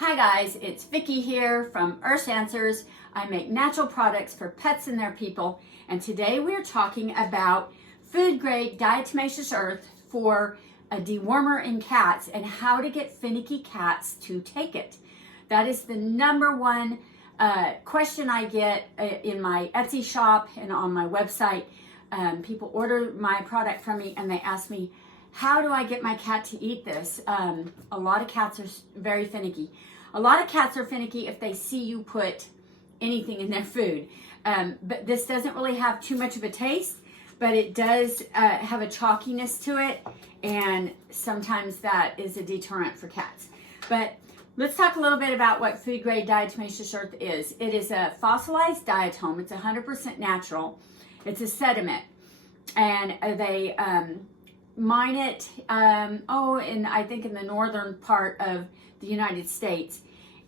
Hi guys, it's Vicki here from Earth Answers. I make natural products for pets and their people, and today we're talking about food grade diatomaceous earth for a dewormer in cats and how to get finicky cats to take it. That is the number one question I get in my Etsy shop and on my website. People order my product from me and they ask me, how do I get my cat to eat this? A lot of cats are very finicky. A lot of cats are finicky if they see you put anything in their food. But this doesn't really have too much of a taste, but it does have a chalkiness to it, and sometimes that is a deterrent for cats. But let's talk a little bit about what food grade diatomaceous earth is. It is a fossilized diatom. It's 100% natural. It's a sediment, and they mine it, I think in the northern part of the United States,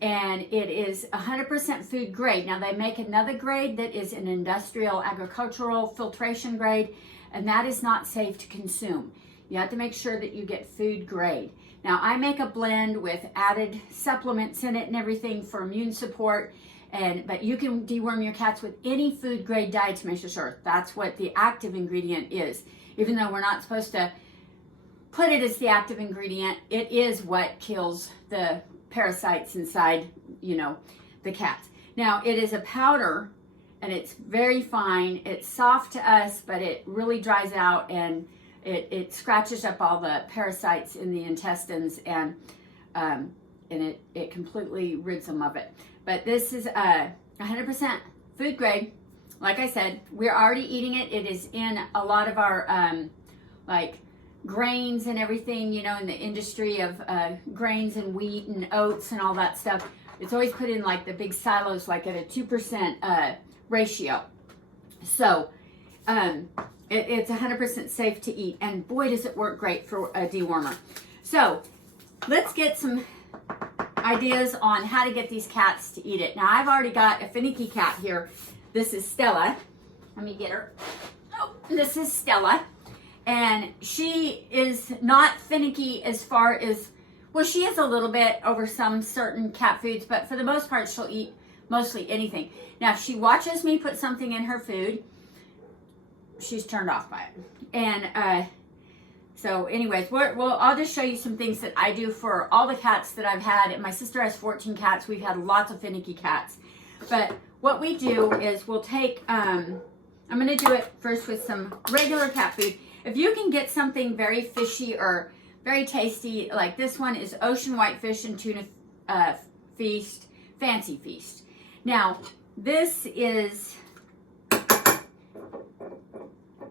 and it is 100% food grade. Now they make another grade that is an industrial agricultural filtration grade, and that is not safe to consume. You have to make sure that you get food grade. Now I make a blend with added supplements in it and everything for immune support, but you can deworm your cats with any food grade diatomaceous earth. That's what the active ingredient is. Even though we're not supposed to put it as the active ingredient, it is what kills the parasites inside, the cats. Now it is a powder and it's very fine. It's soft to us, but it really dries out and it scratches up all the parasites in the intestines, and it completely rids them of it. But this is 100% food grade. Like I said, we're already eating it. It is in a lot of our grains and everything, in the industry of grains and wheat and oats and all that stuff. It's always put in like the big silos, like at a 2% ratio. So it's 100% safe to eat, and boy does it work great for a dewormer. So let's get some ideas on how to get these cats to eat it. Now I've already got a finicky cat here. This is Stella. Let me get her. Oh, this is Stella. And she is not finicky as far as, well, she is a little bit over some certain cat foods, but for the most part, she'll eat mostly anything. Now, if she watches me put something in her food, she's turned off by it. And so anyways, I'll just show you some things that I do for all the cats that I've had. And my sister has 14 cats. We've had lots of finicky cats. But what we do is we'll take, I'm going to do it first with some regular cat food. If you can get something very fishy or very tasty, like this one is ocean whitefish and tuna feast, fancy feast. Now, this is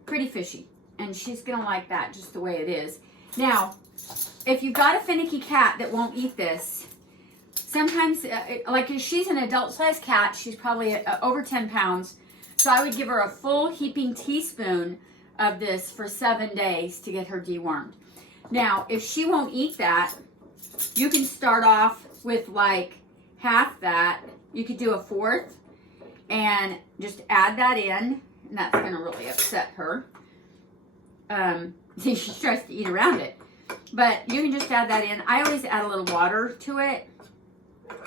pretty fishy, and she's gonna like that just the way it is. Now, if you've got a finicky cat that won't eat this, sometimes, like if she's an adult-sized cat, she's probably over 10 pounds, so I would give her a full heaping teaspoon of this for 7 days to get her dewormed. Now, if she won't eat that, you can start off with like half that. You could do a fourth and just add that in, and that's gonna really upset her. She tries to eat around it, but you can just add that in. I always add a little water to it.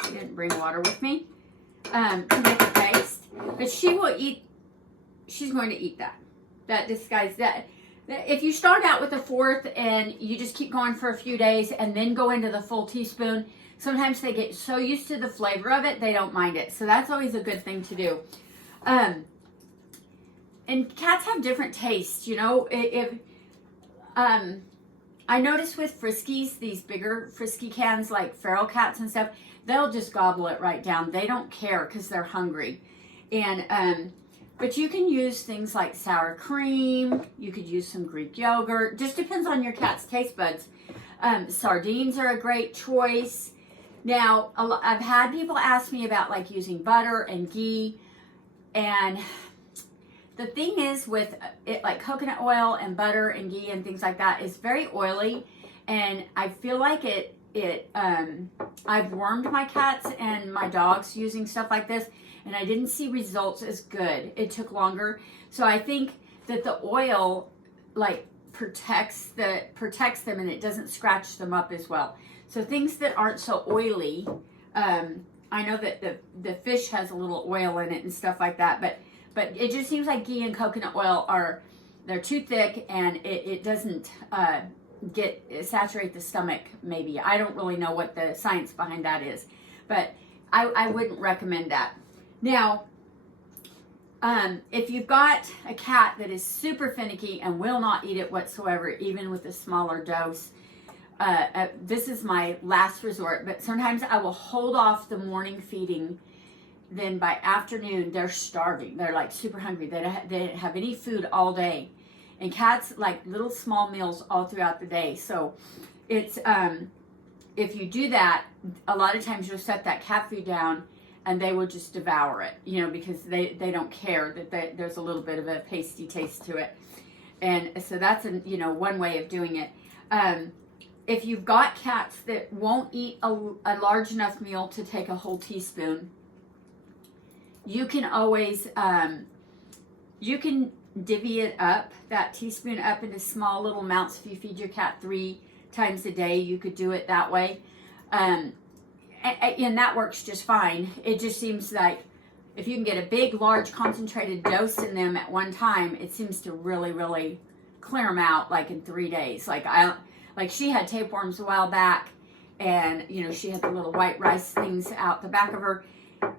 I didn't bring water with me to make it taste, but she will eat. She's going to eat that. That disguise that. If you start out with a fourth and you just keep going for a few days and then go into the full teaspoon, sometimes they get so used to the flavor of it they don't mind it. So that's always a good thing to do. And cats have different tastes, If I notice with Friskies, these bigger Frisky cans like feral cats and stuff, they'll just gobble it right down. They don't care because they're hungry. And but you can use things like sour cream. You could use some Greek yogurt. Just depends on your cat's taste buds. Sardines are a great choice. Now, I've had people ask me about like using butter and ghee. And the thing is with it, like coconut oil and butter and ghee and things like that, is very oily. And I feel like I've wormed my cats and my dogs using stuff like this, and I didn't see results as good. It took longer. So I think that the oil like protects them and it doesn't scratch them up as well. So things that aren't so oily I know that the fish has a little oil in it and stuff like that, but it just seems like ghee and coconut oil they're too thick, and it doesn't saturate the stomach. Maybe I don't really know what the science behind that is, but I wouldn't recommend that. Now, if you've got a cat that is super finicky and will not eat it whatsoever, even with a smaller dose, this is my last resort, but sometimes I will hold off the morning feeding. Then by afternoon, they're starving. They're like super hungry. They don't have any food all day. And cats like little small meals all throughout the day. So it's, if you do that, a lot of times you'll set that cat food down and they will just devour it, because they don't care that there's a little bit of a pasty taste to it. And so that's, one way of doing it. If you've got cats that won't eat a large enough meal to take a whole teaspoon, you can always, you can divvy it up, that teaspoon up into small little amounts. If you feed your cat 3 times a day, you could do it that way. And that works just fine. It just seems like if you can get a big, large, concentrated dose in them at one time, it seems to really, really clear them out like in 3 days. Like she had tapeworms a while back, and she had the little white rice things out the back of her,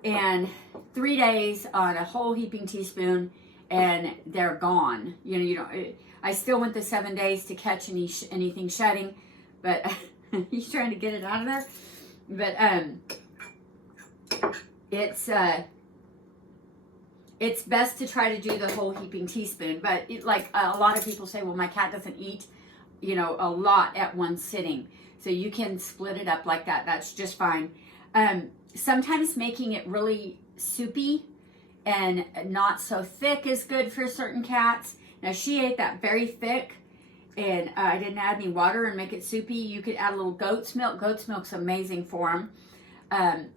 and 3 days on a whole heaping teaspoon, and they're gone. I still went the 7 days to catch anything shedding, but he's trying to get it out of there. But it's best to try to do the whole heaping teaspoon. But like a lot of people say, well, my cat doesn't eat, a lot at one sitting. So you can split it up like that. That's just fine. Sometimes making it really soupy and not so thick is good for certain cats. Now she ate that very thick, and I didn't add any water and make it soupy. You could add a little goat's milk. Goat's milk's amazing for them.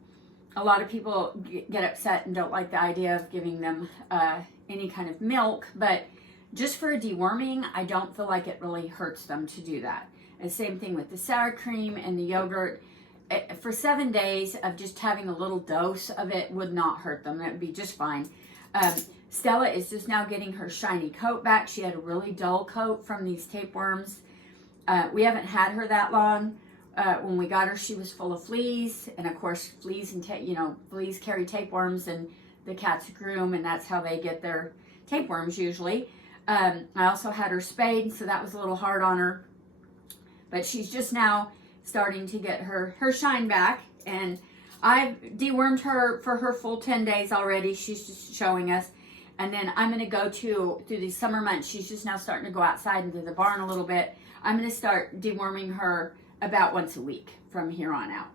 A lot of people get upset and don't like the idea of giving them any kind of milk, but just for deworming, I don't feel like it really hurts them to do that. And same thing with the sour cream and the yogurt. For 7 days of just having a little dose of it would not hurt them. It would be just fine. Stella is just now getting her shiny coat back. She had a really dull coat from these tapeworms. We haven't had her that long. When we got her, she was full of fleas, and of course, fleas carry tapeworms, and the cats groom, and that's how they get their tapeworms usually. I also had her spayed, so that was a little hard on her, but she's just now starting to get her shine back, and I've dewormed her for her full 10 days already. She's just showing us. And then I'm going to go through these summer months. She's just now starting to go outside into the barn a little bit. I'm going to start deworming her about once a week from here on out.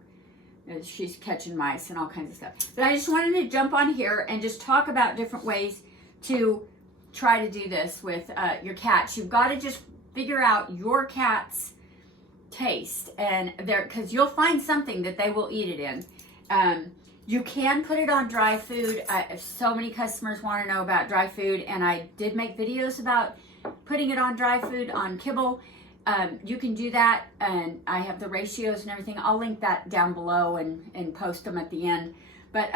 She's catching mice and all kinds of stuff. But I just wanted to jump on here and just talk about different ways to try to do this with your cats. You've got to just figure out your cat's taste, and because you'll find something that they will eat it in. You can put it on dry food. So many customers want to know about dry food, and I did make videos about putting it on dry food on kibble. You can do that, and I have the ratios and everything. I'll link that down below and post them at the end. But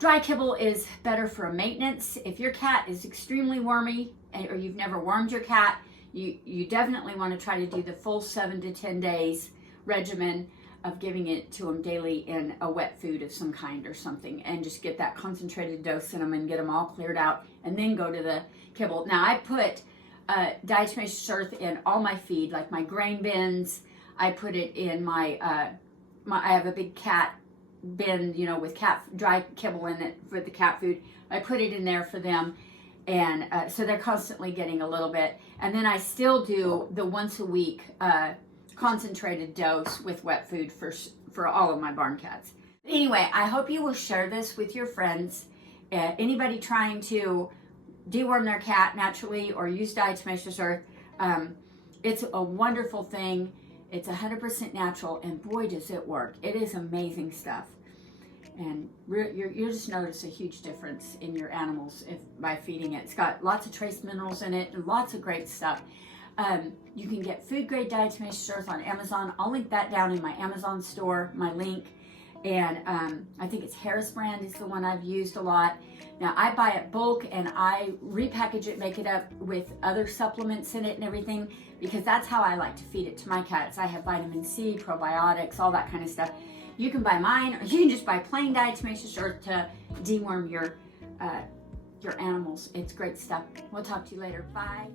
dry kibble is better for maintenance. If your cat is extremely wormy, or you've never wormed your cat, you definitely want to try to do the full 7 to 10 days regimen of giving it to them daily in a wet food of some kind or something, and just get that concentrated dose in them and get them all cleared out, and then go to the kibble. Now I put diatomaceous earth in all my feed, like my grain bins. I put it in my I have a big cat bin, with dry kibble in it for the cat food. I put it in there for them, and so they're constantly getting a little bit. And then I still do the once a week concentrated dose with wet food for all of my barn cats. Anyway, I hope you will share this with your friends. Anybody trying to deworm their cat naturally or use diatomaceous earth, it's a wonderful thing. It's 100% natural, and boy does it work. It is amazing stuff, and you'll just notice a huge difference in your animals by feeding it. It's got lots of trace minerals in it and lots of great stuff. You can get food grade diatomaceous earth on Amazon. I'll link that down in my Amazon store, my link. And I think it's Harris brand is the one I've used a lot. Now I buy it bulk and I repackage it, make it up with other supplements in it and everything, because that's how I like to feed it to my cats. I have vitamin C, probiotics, all that kind of stuff. You can buy mine, or you can just buy plain diatomaceous earth to deworm your animals. It's great stuff. We'll talk to you later. Bye.